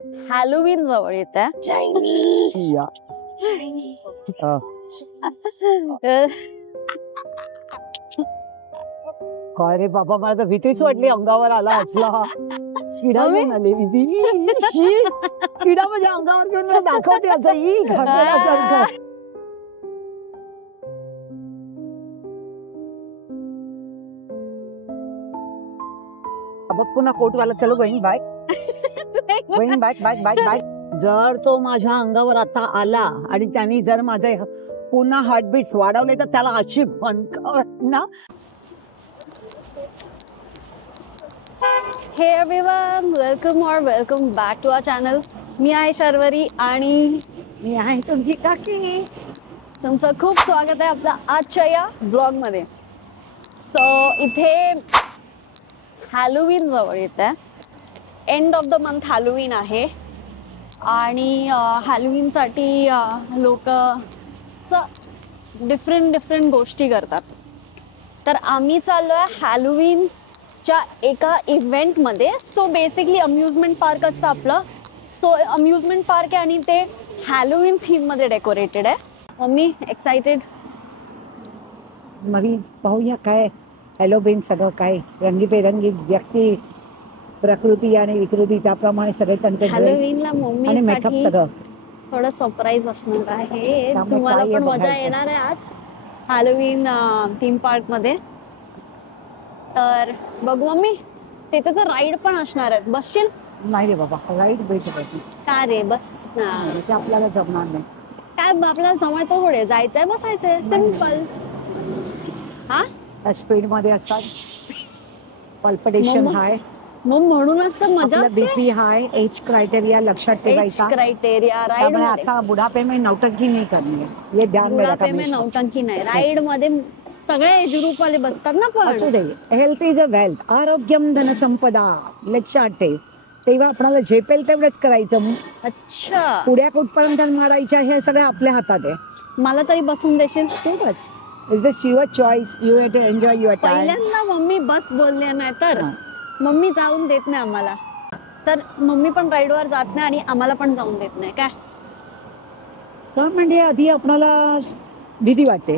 Halloween जवळ येत काय रे बाबा, मला तर भीतीच वाटली. अंगावर आला असला किडा घेऊन आलेली ती. किडा माझ्या अंगावर घेऊन मला दाखवते असं. बघ पुन्हा कोटवाला. चलो बहीण बाय. बहीण बाय बाय बाय बाय. जर तो माझ्या अंगावर आता आला आणि त्यांनी जर माझे पुन्हा हार्टबीट्स वाढवले तर त्याला अशी ना. Hey everyone, welcome back to our channel. मी आहे शर्वरी आणि मी आहे तुमची काकी. तुमचं खूप स्वागत आहे आपल्या आजच्या या व्लॉग मध्ये. सो इथे हॅलोवीन जवळ येत आहे. End of the month Halloween आहे आणि हॅलोवीनसाठी लोक डिफरंट गोष्टी करतात. तर आम्ही चाललो आहे हॅलोवीनच्या एका इव्हेंटमध्ये. सो बेसिकली अम्युजमेंट पार्क असतं आपलं. सो अम्युजमेंट पार्क आहे आणि ते हॅलोवीन थीममध्ये डेकोरेटेड आहे. Mummy excited? मग पाहूया काय हॅलोवीन सगळं काय रंगीबेरंगी व्यक्ती, प्रकृती आणि विकृती त्याप्रमाणे सगळे त्यांचे हॅलोवीनला मम्मीसाठी सगळं थोडं सरप्राईज असणार आहे. त्यामुळे तुम्हाला काय पण मजा बघायचं. येणार आहे आज हॅलोवीन थीम पार्क मध्ये. तर बघू मम्मी, तिथे तर राईड पण असणार आहेत. बसशील? नाही रे बाबा, राईट भेट का रे, बस ना. ते आपल्याला जमणार नाही. काय आपल्याला जमायचं थोडे, जायचंय बसायचंय, सिम्पल. हा स्पीड मध्ये असतात, पल्पिटेशन हाय, मग म्हणूनच तर मजा असते. बीपी हाय, एज क्रायटेरिया लक्षात ठेवायचा. क्रायटेरिया राईड मध्ये. आता बुढ़ापे में नौटंकी नहीं करनी है, ये ध्यान में रखा. बुढ़ापे में नौटंकी नाही. राईड मध्ये सगळे एज ग्रुप वाले बसतात ना. पण हेल्थ इज अ वेल्थ, आरोग्यम धन संपदा लक्षात ठेव. तेव्हा आपल्याला झेपेल तेवढंच करायचं. अच्छा, पुढ्या कुठपर्यंत मारायच्या हे सगळं आपल्या हातात आहे. मला तरी बसून देशील तू? बस. Is this your choice, you have to enjoy your time. पहिल्यांदा मम्मी बस बोलले नाही तर मम्मी जाऊन देत नाही आम्हाला. तर मम्मी पण राईडवर जात नाही आणि आम्हाला पण जाऊन देत नाही. काय तर म्हणजे आधी आपल्याला भीती वाटते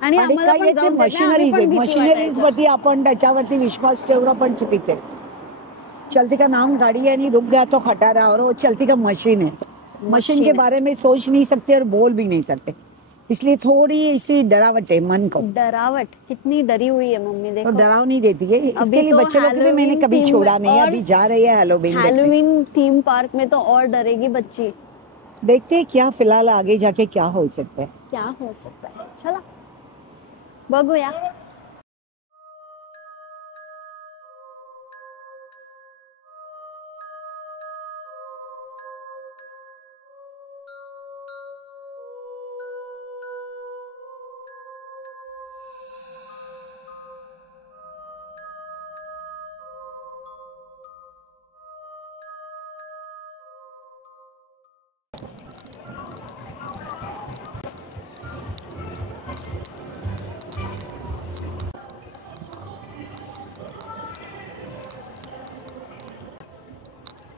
आणि आम्हाला पण जाऊन देत नाही. मशिनरीज वरती आपण त्याच्यावरती विश्वास ठेवणं पण चुकीचं आहे. चलती का नाम गाड़ी है, नहीं रुक गया तो खटारा, और वो चलती का मशीन है. मशीन के बारे में सोच नहीं सकते और बोल भी नहीं सकते, इसलिए थोड़ी सी डरावट है मन को. डरावट? कितनी डरी हुई है मम्मी, देखो. तो डराव नहीं देती है. इसके लिए बच्चे लोग भी मैंने कभी छोड़ा नहीं. अभी जा रही है हॅलोवीन थीम पार्क में, तो और डरेगी बच्ची. देखते हैं क्या फिलहाल आगे जाके क्या हो सकता है. चला बघूया.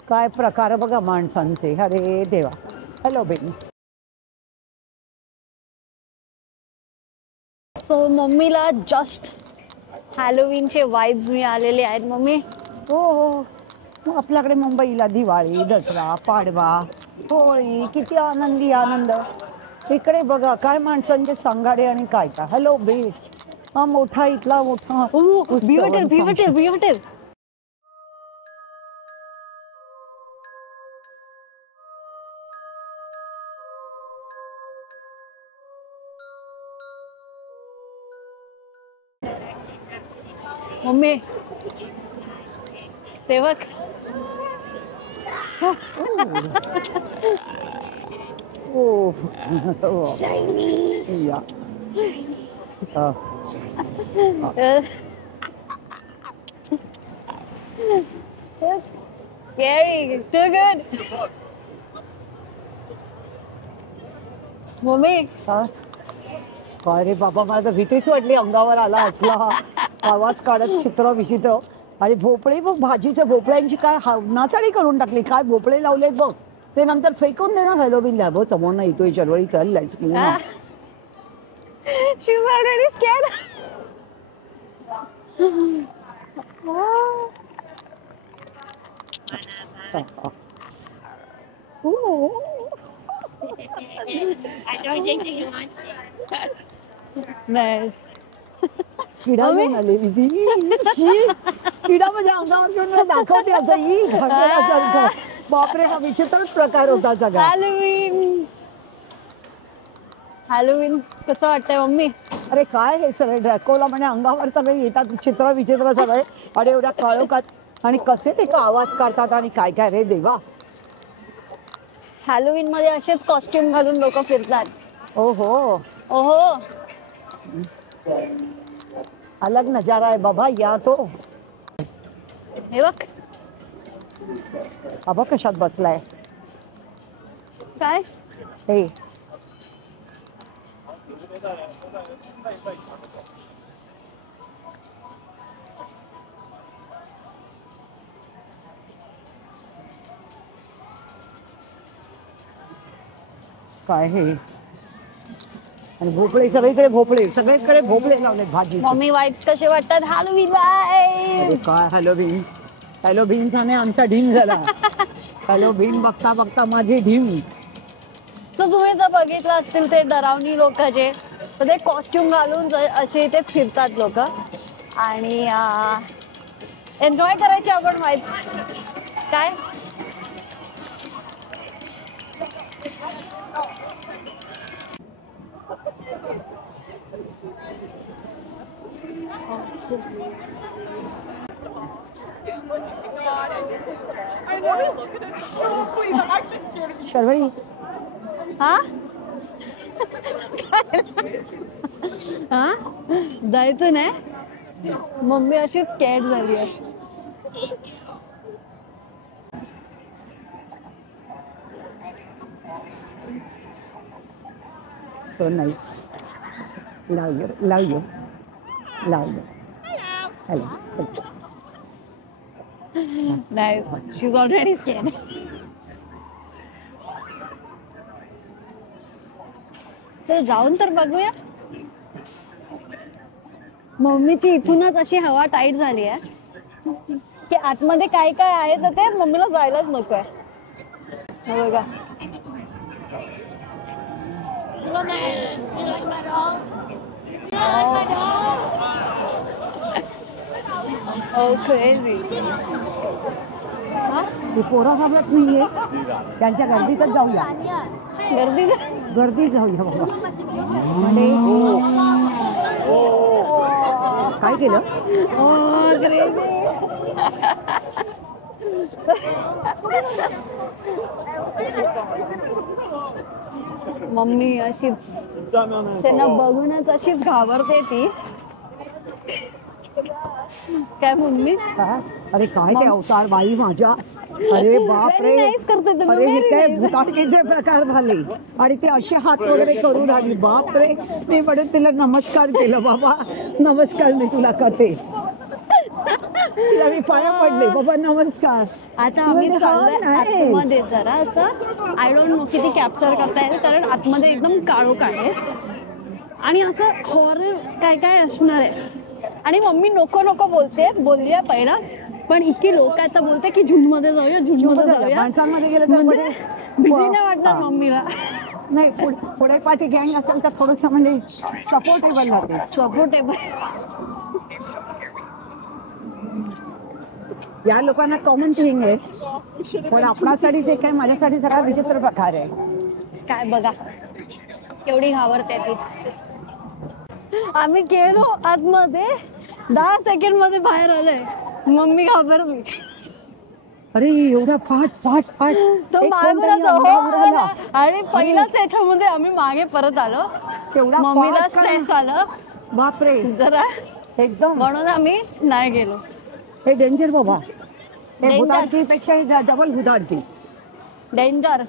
काय प्रकार बघा माणसांचे. अरे देवा. हॅलो बेन. सो मम्मीला जस्ट हॅलोवीनचे वाइब्स मिळालेले आहेत. मम्मी हो, आपल्याकडे मुंबईला दिवाळी, दसरा, पाडवा, होळी, किती आनंद. इकडे बघा काय माणसांचे सांगाडे आणि काय. हॅलो बेन. हा मोठा इथला मोठा भी हॉटेल. मम्मी ते बघ. Scary, too good. मम्मी काय रे बाबा, मला तर भीतीच वाटली. अंगावर आला असला आवाज काढत चित्र विचित्र. आणि भोपळे बघ, भाजीचे भोपळ्यांची काय नाचाडी करून टाकली, काय भोपळे लावलेत बघ, ते नंतर फेकून देणार हॅलोविनला. बघ समोर ना येतोय चळवळी, चल लेट्स गो ना. She's already scared. Nice. किडा मम्मी? घेऊन आलेली ती. शी. किडा म्हणजे अंगावर घेऊन मला दाखवते असं ही घंटेसारखं. बापरे, हा विचित्रच प्रकार होता सगळा. हॅलोवीन. हॅलोवीन कसं वाटतंय मम्मी? अरे काय हे सगळे ड्रॅकोला म्हणजे अंगावर सगळे येतात चित्र विचित्र सगळे, आणि एवढ्या काळोखात आणि कसे ते का आवाज काढतात आणि काय काय रे देवा. हॅलोवीन मध्ये असेच कॉस्ट्युम घालून लोक फिरतात. ओहो, ओहो. अलग नजारा आहे बाबा या तो. हे बघ अबा कशात बसलाय काय हे. काय हे, आणि भोपळे सगळीकडे, भोपळे सगळीकडे भोपळे लावलेत भाजी. मम्मी वाईब्स कसे वाटतात? हॅलोवीन अरे वाईब्स. काय हॅलोवीन, हॅलोवीनचा आमचा ढीम झाला. हॅलोवीन बघता बघता माझी ढीम. सो तुम्ही जर बघितलं असतील ते डरावणी लोक जे, तर ते कॉस्ट्युम घालून असे इथे फिरतात लोक, आणि एन्जॉय करायचे आपण वाईब्स. काय शर्वरी हा हा जायचं नाही. मम्मी अशीच स्कॅड झाली आहे. so nice. Love you, love you, love you. Hello. नाही, शी इज ऑलरेडी स्कॅड. चल जाऊन तर बघूया. मम्मीची इथूनच अशी हवा टाईट झाली आहे की आतमध्ये काय काय आहे तर ते मम्मीला जायलाच नकोय. हे बघा. Oh, crazy. हा? ती पोरं घाबरत नाहीये, त्यांच्या गर्दीतच जाऊया. गर्दी गर्दीत जाऊया बाबा. म्हणजे काय केलं? मम्मी अशीच त्यांना बघूनच अशीच घाबरते ती. काय मम्मी? काय? अरे काय ते अवतार बाई माझ्या. अरे बापरे, Very nice करते तुम्ही, अरे हे very काय nice. भुताटकीचे प्रकार झाले, आणि ते असे हात वगैरे करून आली. बापरे, मी म्हणून तिला नमस्कार केलं. बाबा नमस्कार मी तुला करते. तिला मी पाया पडले, बाबा नमस्कार. आता आम्ही चाललोय आतमध्ये जरा असं. आय डोंट नो किती कॅप्चर करता येईल, कारण आतमध्ये एकदम काळोख आहे आणि असं हॉरर काय काय असणार आहे. आणि मम्मी नको नको बोलली आहे पहिला, पण इतकी लोक आता बोलते की जून मध्ये जाऊया, जून मध्ये जाऊया. माणसांमध्ये गेलं तर म्हणजे मध्ये भीती नाही वाटणार हा. मम्मीला. नाही, पुढे पाठी गँग असेल तर थोडस म्हणजे सपोर्टेबल राहते. सपोर्टेबल. या लोकांना कॉमन थिंग आहे, पण आपणासाठी ते काय माझ्यासाठी सगळा विचित्र प्रकार आहे. काय बघा केवढी घाबरते ती. आम्ही गेलो आतमध्ये, 10 सेकंड मध्ये बाहेर आलोय. मम्मी घाबरली. अरे एवढा फाट फाट फाट तो एक मागूनच कोणतरी अंगावर आला. आणि पहिलाच याच्यामध्ये आम्ही मागे परत आलो. केवढा मम्मीला फाट स्ट्रेस आलं बापरे जरा, एकदम. म्हणून आम्ही नाही गेलो. हे डेंजर बाबा, हे Danger. भुताडकीपेक्षा डबल भुताडकी. डेंजर.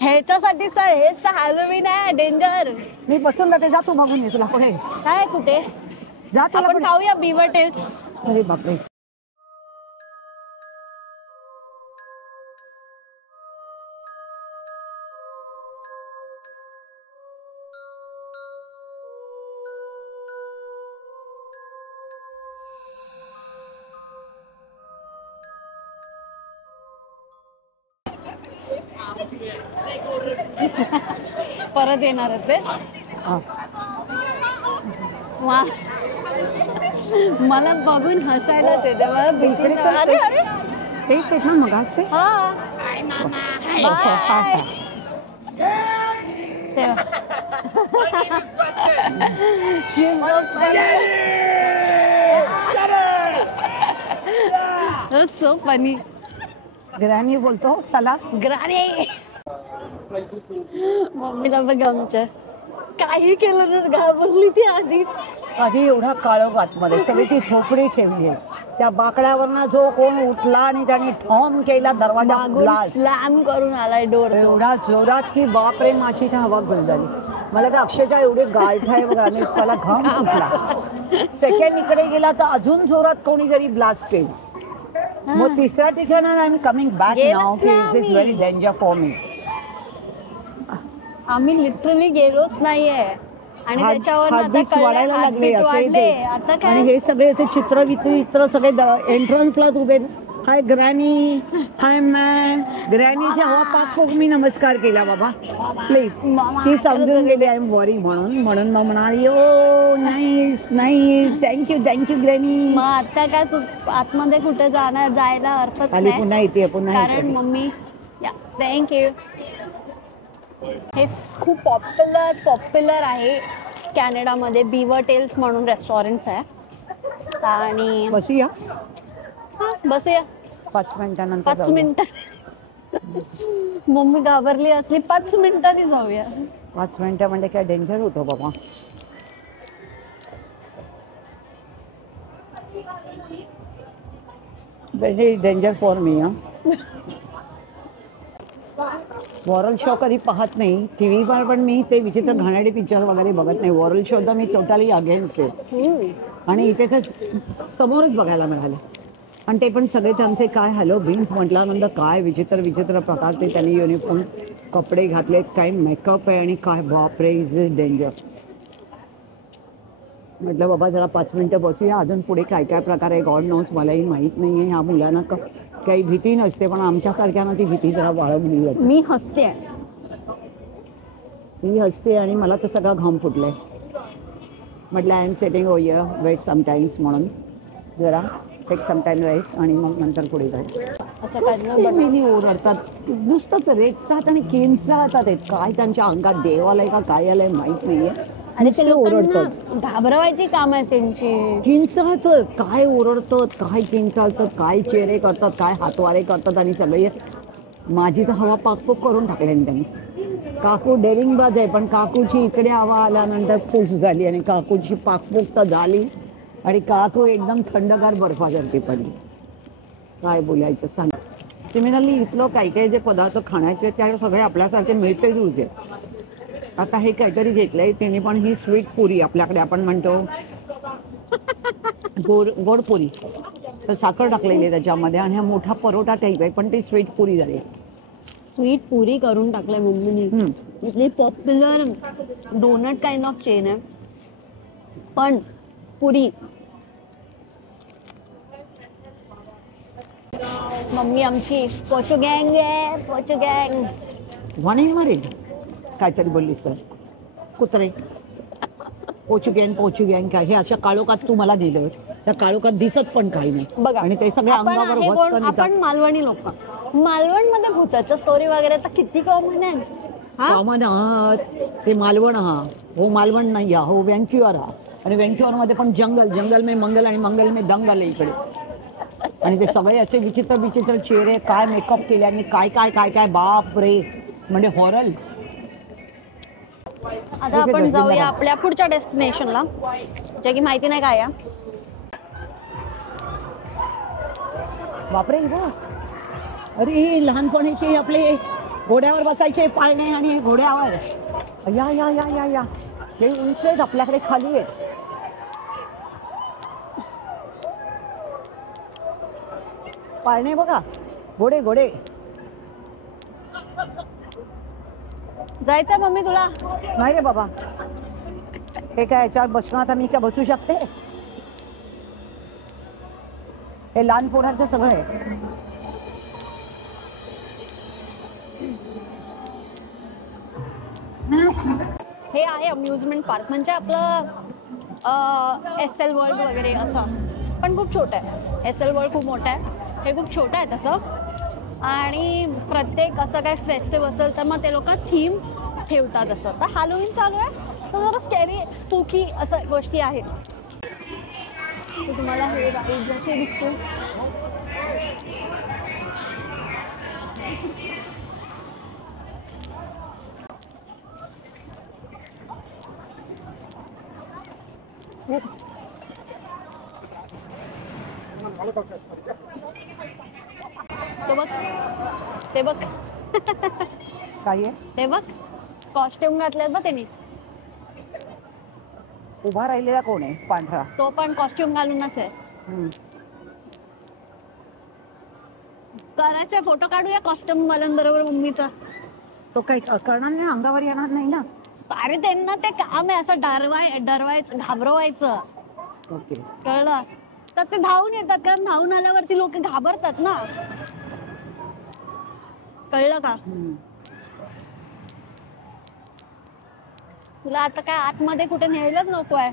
ह्याच्यासाठीच तर, हेच तर हॅलोवीन आहे. डेंजर. मी बसून जाते, जा तू बघून ये तुला पुढे. काय कुठे? जा तुला आपण पण- खाऊया बिवर टेल्स. अरे बापरे. परत येणार आहेत ते. हा. मला बघून हसायलाच येते. मला भीती इकडे तर अरे अरे तेच आहेत ना मगाचे. हा bye. She's so funny. That's so funny. Granny बोलतो चला. ग्रानी. मम्मीला बघ आमच्या काही केलं तर घाबरली ती आधीच. आधी एवढा काळोख आतमध्ये सगळी ती झोपडी ठेवली आहे. त्या बाकड्यावरनं जो कोण उठला आणि त्याने ठॉम केला दरवाजा blast. स्लॅम करून आलाय डोर. एवढा जोरात की बापरे माझी तर हवा गुल झाली. मला तर अक्षरशः एवढे गारठ आहे बघा आणि त्याला घाम फुटला. सेकंड इकडे गेला तर अजून जोरात कोणीतरी ब्लास्ट केली. मग तिसऱ्या ठिकाणी आय एम कमिंग बॅक नाव की it is very danger for me. आम्ही लिटरली गेलोच नाहीये आणि त्याच्यावर हार्टबीट्स वाढायला लागले वाढले. असे आता आणि काय हे सगळे असे चित्र सगळे एंट्रन्सला उभे. हाय ग्रॅनी, हाय मॅम. ग्रॅनीच्या हवा पाक मी नमस्कार केला बाबा प्लीज. ती समजून गेली आय एम वरी म्हणून मग म्हणाली ओ नाईस नाईस थँक्यू ग्रॅनी. मग आता काय आतमध्ये कुठे जायला अर्थच आली नाही. पुन्हा येते पुन्हा कारण येते. Mummy thank you. हे खूप पॉप्युलर आहे कॅनडामध्ये. बिवर टेल्स म्हणून रेस्टॉरंट्स आहे. आणि बसूया हा बसूया 5 मिनिटानंतर. 5 मिनिटं. मम्मी घाबरली असली 5 मिनिटांनी जाऊया. 5 मिनिटं म्हणजे काय डेंजर होतो बाबा. Very danger for me. वॉरल show कधी पाहत नाही टीव्हीवर पण मी ते विचित्र घाणेरडे पिक्चर वगैरे बघत नाही. वॉरल शो तर मी टोटली अगेन्स्ट आहे. आणि इथे तर समोरच बघायला मिळालं आणि ते पण सगळे त्यांचे काय हॅलो बीन्स म्हटल्यानंतर काय विचित्र प्रकारचे त्यांनी युनिफॉर्म कपडे घातलेत. काय मेकअप आहे आणि काय बापरे इज इज डेंजर. म्हटलं बाबा जरा 5 मिनिटं बसूया. अजून पुढे काय काय प्रकार आहे गॉड नोस मलाही माहीत नाही आहे. ह्या मुलांना काही भीती नसते पण आमच्यासारख्यांना ती भीती जरा बाळगली जाते. मी हसते आणि मला तर सगळा घाम फुटलाय. म्हटलं I am setting your wait sometimes म्हणून जरा टेक समटाईम रेस्ट आणि मग नंतर पुढे जाईल. मिनी ओरडतात नुसतं रेटतात आणि किंचाळतात. काय त्यांच्या अंगात देव आलाय का काय आलंय माहित नाहीये. आणि ते ओरडतात. घाबरवायची काम आहे त्यांची. किंचाळतात काय ओरडतात काय किंचाळतात काय चेहरे करतात काय हातवारे करतात आणि सगळे. माझी तर हवा पाकपूक करून टाकली त्यांनी. काकू डेरिंगबाज आहे पण काकूची इकडे हवा आल्यानंतर खुश झाली आणि काकूची पाकपूक तर झाली आणि काकू एकदम थंडगार बर्फासारखी पडली. काय बोलायचं सांग. सिमिलरली इथलं काही जे पदार्थ खाण्याचे त्या सगळे आपल्यासारखे मिळते जुळते. आता हे काहीतरी घेतलंय त्यांनी पण ही स्वीट पुरी आपल्याकडे आपण म्हणतो गोड पुरी तर साखर टाकलेली आहे त्याच्यामध्ये आणि हा मोठा परोठा टाईप आहे पण ती स्वीट पुरी झाली. स्वीट पुरी करून टाकलंय मम्मीने. इथली popular donut kind of chain आहे पण पुरी. मम्मी आमची पोचू गँग आहे. पोचू गँग वाणी मारेल काहीतरी बोललीस तर कुत्रे. पोचू गँग काय हे अशा काळोखात तू मला दिलं. त्या काळोखात दिसत पण काही नाही बघा. आणि ते सगळे अंगावर वचकन येतात. आपण मालवणी लोक. मालवणमध्ये भूताच्या स्टोरी वगैरे तर किती कॉमन आहे. कॉमन ते मालवण हो मालवण नाही हो व्हँक्युअर आणि व्हँक्युअरमध्ये पण जंगल में मंगल आणि मंगल में दंगल आहे इकडे. आणि ते सगळे असे विचित्र चेहरे काय मेकअप केल्याने काय काय काय काय बाप रे म्हणजे हॉरल. आता आपण जाऊया आपल्या पुढच्या डेस्टिनेशनला जे की माहिती नाही काय. बापरे वा. अरे लहानपणीचे आपले घोड्यावर बसायचे पाळणे आणि घोड्यावर या या या या या हे उंच आहेत आपल्याकडे खाली आहेत. पाळणे बघा, घोडे घोडे. जायचंय मम्मी तुला? नाही रे बाबा, हे काय याच्यावर बसणं, आता मी काय बसू शकते? हे लहान पोरांचं सगळं आहे. हे आहे अम्युजमेंट पार्क, म्हणजे आपलं SL वर्ल्ड वगैरे असं, पण खूप छोटं आहे. SL वर्ल्ड खूप मोठं आहे, हे खूप छोटं आहे तसं. आणि प्रत्येक असं काय फेस्टिव्ह असेल तर मग ते लोक थीम ठेवतात. असं तर हॅलोवीन चालू आहे, तर जरा स्कॅरी स्पूकी असं गोष्टी आहेत. सो तुम्हाला हे राईड जसे दिसतील तो बघ, ते बघ काय आहे? ते बघ कॉस्ट्युम घातलेत बघ त्यांनी. उभा राहिलेला कोण आहे पांढरा? तो पण कॉस्ट्युम घालूनच आहे. करायचंय फोटो काढूया कॉस्ट्युम वाल्यांबरोबर मम्मीचा. तो काही करणार नाही, अंगावर येणार नाही ना? सारे त्यांना ते काम आहे असं डरवायचं, घाबरवायचं. ओके. कळलं? तर ते धावून येतात, कारण धावून आल्यावरती लोक घाबरतात ना. कळलं का? तुला आता काय आतमध्ये कुठे न्यायलाच नको आहे.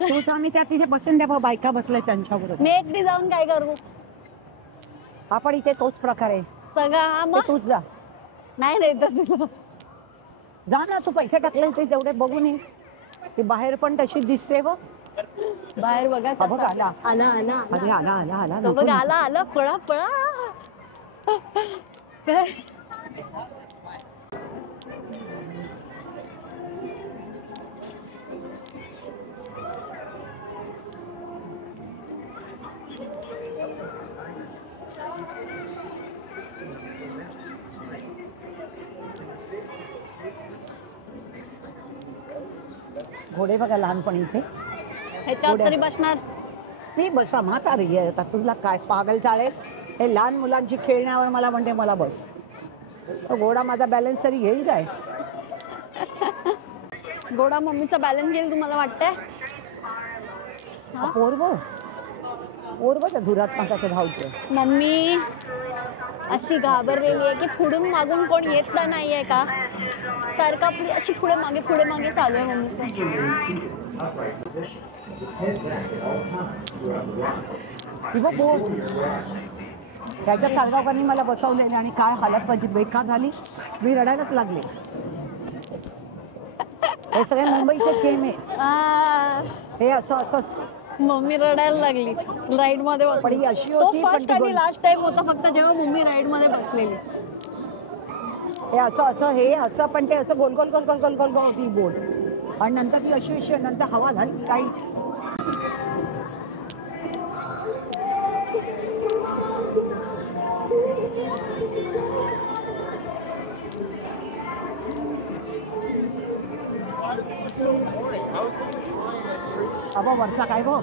तूच आम्ही त्या तिथे बसून द्या, बायका बसल्या त्यांच्याबरोबर. मी एकटी जाऊन काय करू? आपण इथे तोच प्रकार आहे सगळा मग तूच जा. नाही नाही तसं जा ना, तू पैसे टाकले ते जेवढे बघून ये. ती बाहेर पण तशीच दिसते बघ. बाहेर बघा हा बघ, आला आला आला अरे आला आला आला तो बघ, आला आला, पळा पळा. घोडे बघा लहानपणीचे. ह्याच्यावर तरी बसणार मी बसा म्हातारी आहे आता, तुला काय पागल चालेल? हे लहान मुलांची खेळण्यावर मला म्हणते मला बस. तो घोडा माझा बॅलन्स तरी घेईल काय? घोडा मम्मीचा बॅलन्स घेईल तुम्हाला वाटतंय? पोरबो त्या धुरात माझ्याकडे धावते. मम्मी अशी घाबरलेली आहे की पुढून मागून कोण येत तर नाहीये का, सारखं आपली अशी पुढे मागे चालू आहे मम्मीचं. त्याच्या चालगावकांनी मला बसवलेले आणि काय हालत माझी बेकार झाली, मी रडायलाच लागले. हे सगळे मुंबईचे गेम आहे. हे असं असंच मम्मी रडायला लागली राईड मध्ये. पण ही अशी तो होती, फर्स्ट आणि लास्ट टाइम होता फक्त जेव्हा मम्मी राईड मध्ये बसलेली. हे असं असं हे असं, पण ते असं गोल गोल गोल गोल गोल गोल गोल होती बोट, आणि नंतर ती अशी नंतर हवा झाली टाईट. अबा वरचा काय गो?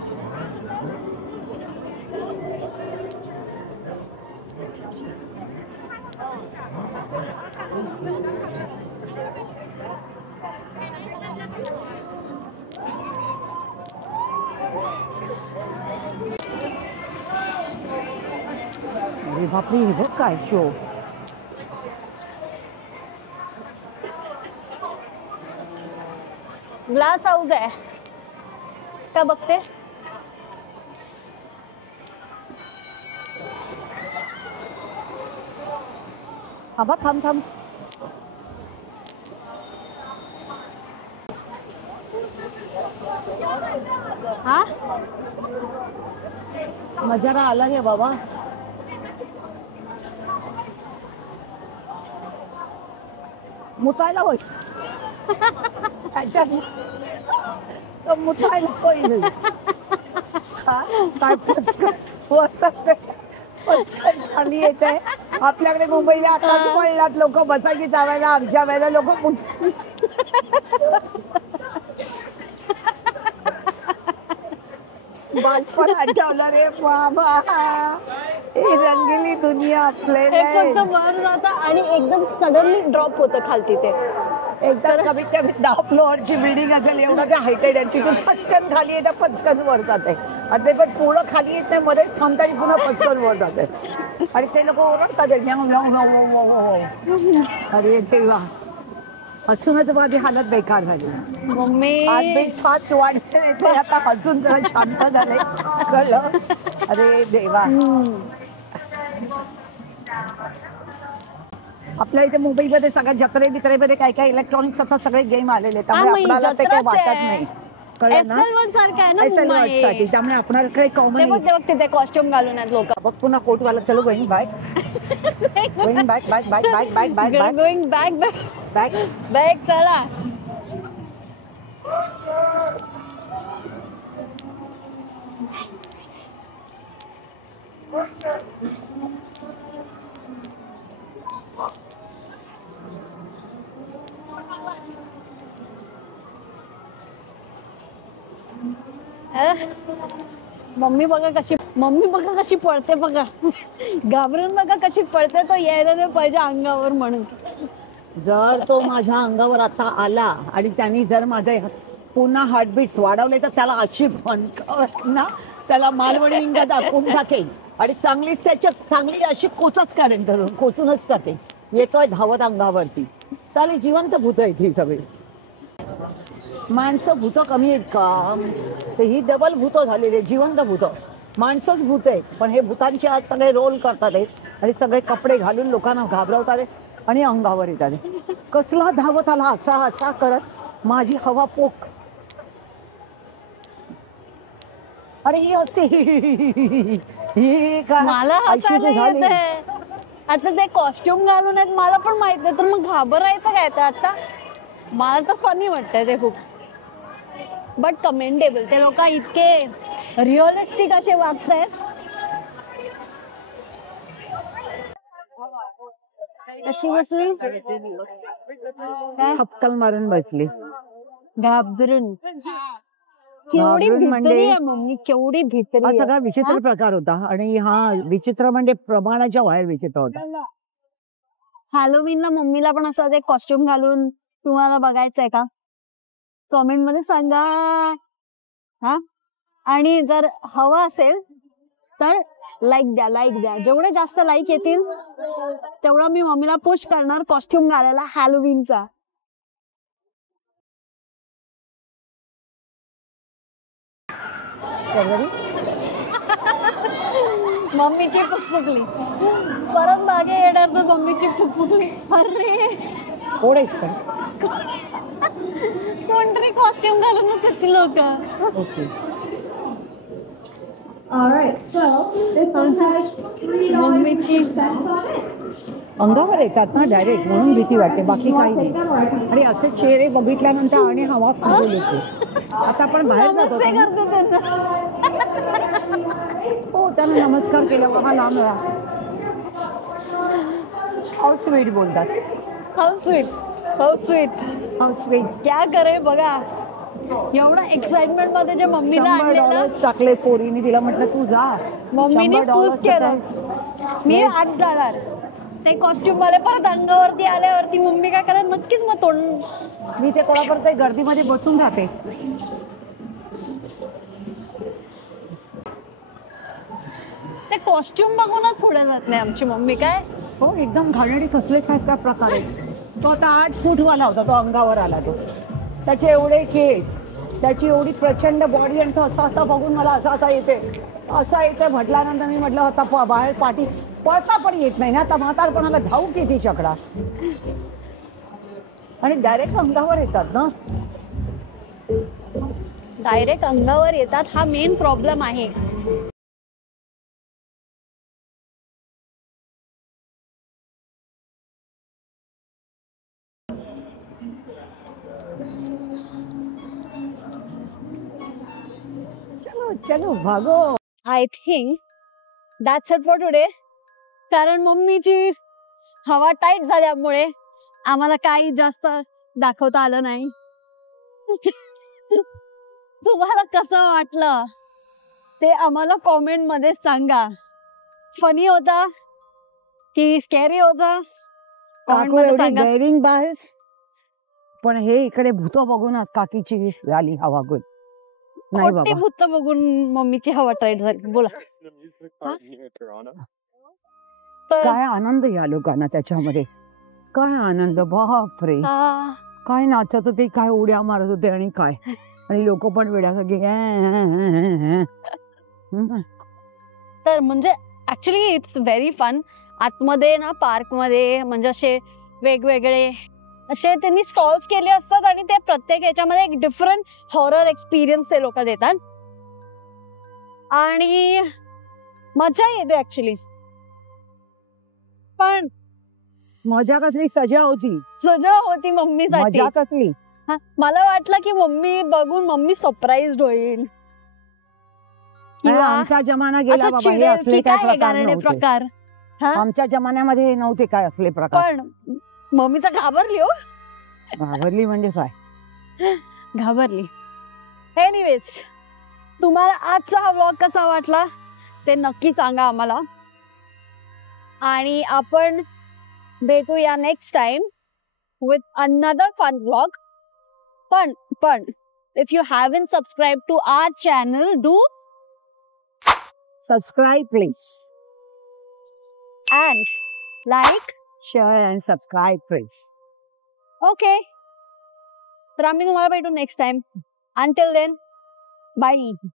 अरे बापरे, हे बघ काय शो. ग्लास हाऊस आहे का बघते? हा बघ, थांब थांब. हा नजारा आला रे बाबा. मुतायला होय त्याच्यात, तो मुतायला होईल. काय पचकन खाली येत आहे. आपल्याकडे मुंबईला आता पडलात लोक बसायची जावायला, आमच्या वेळेला लोक बालपण आठवलं रे बाबा. हे रंगीली दुनिया हे आपल्याला फक्त वर जातं आणि एकदम सडनली ड्रॉप होतं खालती ते. एकदम कमीत कमी 10 फ्लोअरची बिल्डिंग असेल एवढं ते हायटेड आहे. तिथून पचकन खाली येतं, पचकन वर जाते आणि ते पण पूर्ण खाली येत नाही, मध्येच थांबता आणि पुन्हा पचकन वर जाते आणि ते लोक ओरडतात. अरे देवा, हसूनच माझी हालत बेकार झाली. मम्मी हार्टबीट फास्ट वाढते ते आता हसून जरा शांत झाले, कळलं. अरे देवा, आपल्या इथे मुंबईमध्ये सगळ्या जत्रे बित्रेमध्ये काय काय इलेक्ट्रॉनिक्स आता सगळे गेम आलेले आहेत, त्यामुळे आपल्याला ते काही वाटत नाही. कळलं ना, SL1 सारखं आहे ना SL1 मुंबई. साठी, त्यामुळे आपल्याला काही ते कॉमन बघ तिथे कॉस्ट्युम घालून आहेत लोक. बघ पुन्हा कोटवाला. चलो going back, going back back back back back back back going back back. Back चला. मम्मी बघा कशी पळते बघा. घाबरून बघा कशी पळते, तो यायला नाही पाहिजे अंगावर म्हणून. जर तो माझ्या अंगावर आता आला आणि त्यांनी जर माझे पुन्हा हार्टबीट्स वाढवले तर त्याला अशी भनक ना, त्याला मालवणी इंगा दाखवून टाकेल आणि चांगली अशी कोचच काढेल, धरून कोचूनच टाकेल. येतोय धावत अंगावरती. चालेल, जिवंत भूत आहेत ही सगळी. माणसं भूत कमी आहेत का? तर ही डबल भूत झालेली, जिवंत भूत. माणसंच भूत आहे, पण हे भूतांचे आज सगळे रोल करतात आणि सगळे कपडे घालून लोकांना घाबरवतात आणि अंगावर येतात. कसला धावत आला असा असा करत, माझी हवा पोक. अरे ही असते ही काय मला हसायला येतंय. आता ते कॉस्ट्युम घालून आहेत, मला पण माहित नाही, तर मग घाबरायचं काय? तर आता मला तर फनी वाटतंय ते खूप. बट कमेंडेबल, ते लोक इतके रिअलिस्टिक असे वागतायत. कशी बसली? हपकल मारून बसली, घाबरून. केवढी भित्री आहे मम्मी, केवढी भित्री. हा सगळा विचित्र प्रकार होता आणि हा विचित्र म्हणजे प्रमाणाच्या बाहेर विचित्र होता. हॅलोवीनला मम्मीला पण असं ते कॉस्ट्युम घालून तुम्हाला बघायचंय का? कमेंट मध्ये सांगा. हा, आणि जर हवं असेल तर लाईक द्या. जेवढे जास्त लाईक येतील तेवढं मी मम्मीला पुश करणार कॉस्ट्युम घालायला हॅलोवीनचा. मम्मीची फुकफुकली परत मागे येणार तर मम्मीची फुकफुकली. अरे कोणतरी कॉस्ट्युम घालूनच येतील लोक. मम्मीची अंगावर येतात ना डायरेक्ट, म्हणून भीती वाटते, बाकी काही नाही. आणि असे चेहरे बघितल्यानंतर आणि हवा फुगवली होती. आता आपण बाहेर जातो करते त्यांना. हो, त्यांना नमस्कार केला, हा लांब राहा. हाऊ स्वीट बोलतात. How sweet, how sweet, how sweet. क्या करे बघा. एवढा एक्साइटमेंट मध्ये जे मम्मीला आणलेलं टाकले पोरीने, तिला म्हटलं तू जा. मम्मीने फूस केलं, मी आज जाणार. ते कॉस्ट्युम वाले परत अंगावरती आल्यावरती मम्मी काय करत नक्कीच मग तोंड. मी ते कोणापर्यंत गर्दीमध्ये बसून राहते. ते कॉस्ट्युम बघूनच पुढे जात नाही आमची मम्मी. काय हो, एकदम घाणेरडी कसलेच आहेत त्या प्रकारे. तो आता 8 फूटवाला होता, तो अंगावर आला. तो त्याचे एवढे केस, त्याची एवढी प्रचंड बॉडी, आणि तो असा बघून मला असा येते म्हटल्यानंतर मी म्हटलं आता बाहेर पाठी पळता पण येत नाही ना, आता म्हातारपणाला धावू किती शकला. आणि डायरेक्ट अंगावर येतात ना, डायरेक्ट अंगावर येतात. हा मेन प्रॉब्लेम आहे. चलो भागो. I think that's it for today. कारण मम्मीची हवा टाईट झाल्यामुळे आम्हाला काही जास्त दाखवता आलं नाही. तुम्हाला कसं वाटलं ते आम्हाला कॉमेंट मध्ये सांगा. फनी होता की स्कॅरी होता? Comment काकू मध्ये एवढी सांगा. डेअरिंग बाहेर, पण हे इकडे भूत बघून काकीची झाली हवा गुल. नाही कोणती बाबा, भूत बघून मम्मीची हवा टाईट झाली? बोला. तर काय आनंद या लोकांना त्याच्यामध्ये, काय आनंद, बापरे. हा, काय नाचत होते, काय उड्या मारत होते आणि काय, आणि लोक पण वेड्यासारखे तर म्हणजे ऍक्च्युली इट्स व्हेरी फन. आतमध्ये ना पार्क मध्ये म्हणजे असे वेगवेगळे असे त्यांनी स्टॉल्स केले असतात आणि ते प्रत्येक याच्यामध्ये एक डिफरंट हॉरर एक्सपिरियन्स ते लोक देतात आणि मजा येते ऍक्च्युली. पण मजा कसली, सजा होती, सजा होती मम्मीसाठी. मजा कसली. हा, मला वाटलं की मम्मी बघून मम्मी सरप्राईज होईल किंवा आमचा जमाना गेला असं बाबा, हे चिडेल असले की काय काय प्रकार गाणे नव्हते. प्रकार. हा, आमच्या जमान्यामध्ये हे नव्हते काय असले प्रकार. पण मम्मी तर घाबरली हो, घाबरली म्हणजे काय. घाबरली. एनिवेज, तुम्हाला आजचा हा व्लॉग कसा वाटला ते नक्की सांगा आम्हाला आणि आपण भेटूया next time with another fun vlog. पण if you haven't subscribe to our channel, do subscribe please, and like. Share and subscribe please. Okay, तर आम्ही तुम्हाला भेटू next time. Until then, bye.